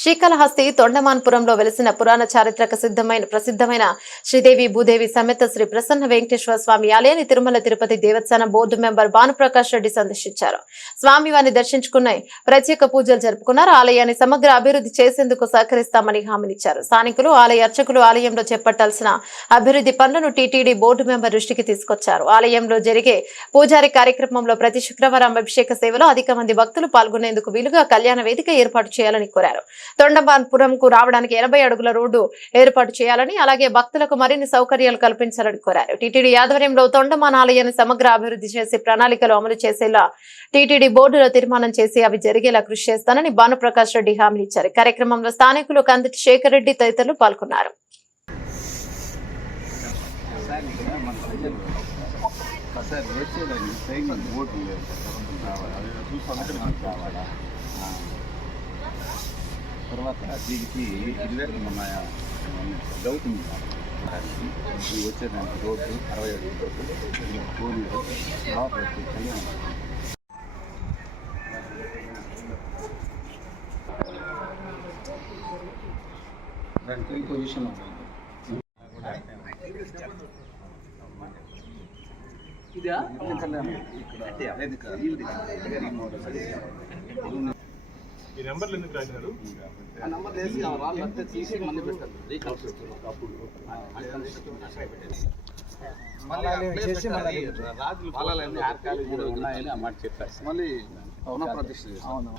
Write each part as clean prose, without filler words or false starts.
శ్రీకాళహస్తి తొండమాన్పురంలో వెలిసిన పురాణ చారిత్రక ప్రసిద్ధమైన శ్రీదేవి భూదేవి సమేత శ్రీ ప్రసన్న వెంకటేశ్వర స్వామి ఆలయాన్ని తిరుమల తిరుపతి దేవస్థానం బోర్డు మెంబర్ భానుప్రకాష్ రెడ్డి సందర్శించారు. స్వామివారిని దర్శించుకుని ప్రత్యేక పూజలు జరుపుకున్నారు. ఆలయాన్ని సమగ్ర అభివృద్ధి చేసేందుకు సహకరిస్తామని హామీనిచ్చారు. స్థానికులు ఆలయ అర్చకులు ఆలయంలో చేపట్టాల్సిన అభివృద్ధి పనులను టీటీడీ బోర్డు మెంబర్ దృష్టికి తీసుకొచ్చారు. ఆలయంలో జరిగే పూజారి కార్యక్రమంలో ప్రతి శుక్రవారం అభిషేక సేవలో అధిక మంది భక్తులు పాల్గొనేందుకు వీలుగా కళ్యాణ వేదిక ఏర్పాటు చేయాలని కోరారు. తొండమాన్పురంకు రావడానికి 80 అడుగుల రోడ్డు ఏర్పాటు చేయాలని, అలాగే భక్తులకు మరిన్ని సౌకర్యాలు కల్పించాలని కోరారు. టీటీడీ ఆధ్వర్యంలో తొండమాన్ ఆలయాన్ని సమగ్ర అభివృద్ధి చేసి ప్రణాళికలు అమలు చేసేలా టీటీడీ బోర్డులో తీర్మానం చేసి అవి జరిగేలా కృషి చేస్తానని భానుప్రకాష్ రెడ్డి హామీనిచ్చారు. కార్యక్రమంలో స్థానికులు కందిటి శేఖర్ రెడ్డి తదితరులు పాల్గొన్నారు. తర్వాత దీనికి ఇదివరకు మన డౌట్ ఉంది వచ్చేదానికి రోడ్డు 67 దానికి పొజిషన్ ఈ నెంబర్లు ఎందుకు రాశారు? ఆ నెంబర్ వేసి వాళ్ళు అంతా తీసి మళ్ళీ పెట్టారు. రాజులు పొలాలన్నీ ఆర్కాలు కూడా ఉన్నాయని ఆ మాట చెప్పారు. మళ్ళీ పునఃప్రతిష్ఠ చేశారు.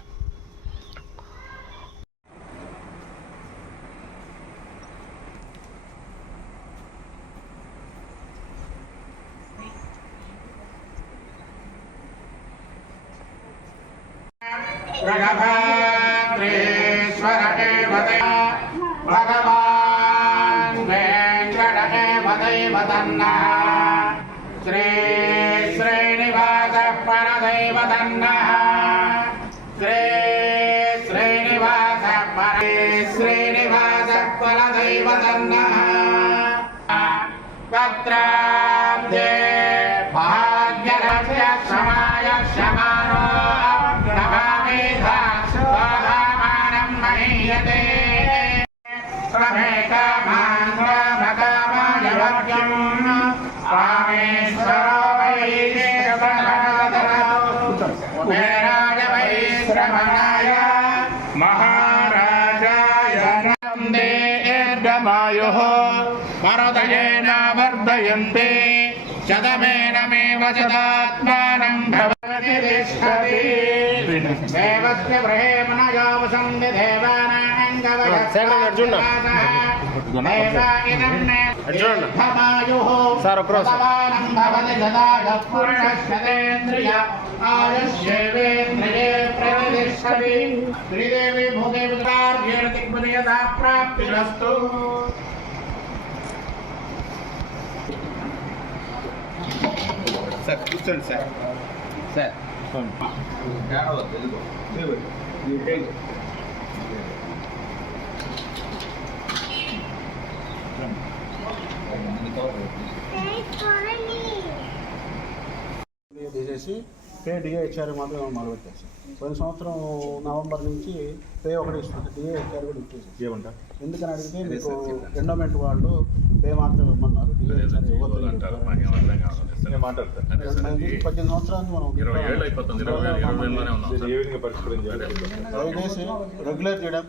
भगवान् वेङ्कटदेवदैवतन्नः श्री श्रीनिवासः परदैवतन्नः श्री श्रीनिवासः परदैवतन्नः पत्राब्धे भाग्यरस्य समाय क्षमारो महाराजाय दीर्घमायुः परदयेन वर्धयन्ते शतमेनमेव शतात्मानं भवति तिष्ठति देवस्य ब्रहेमनयो वसन्ति देवानाङ्गवयः श्रीदेवी भूदेवी प्राप्तिरस्तु। సార్ కూర్చోండి సార్. సార్ తీసేసి పే డిఏహెచ్ఆర్ మాత్రం మొదలుపెట్టారు సార్. పోయిన సంవత్సరం నవంబర్ నుంచి పే ఒకటి ఇస్తుంది, డిఏహెచ్ఆర్ కూడా ఇచ్చేసి ఏమంటారు? ఎందుకని అడిగితే మీకు ఎండోమెంట్ వాళ్ళు పే మాత్రం ఇవ్వమన్నారు, డిఏహెచ్ఆర్ ఇవ్వద్దు. 18 సంవత్సరాలు మనం పరిష్కరించాలి రెగ్యులర్ చేయడం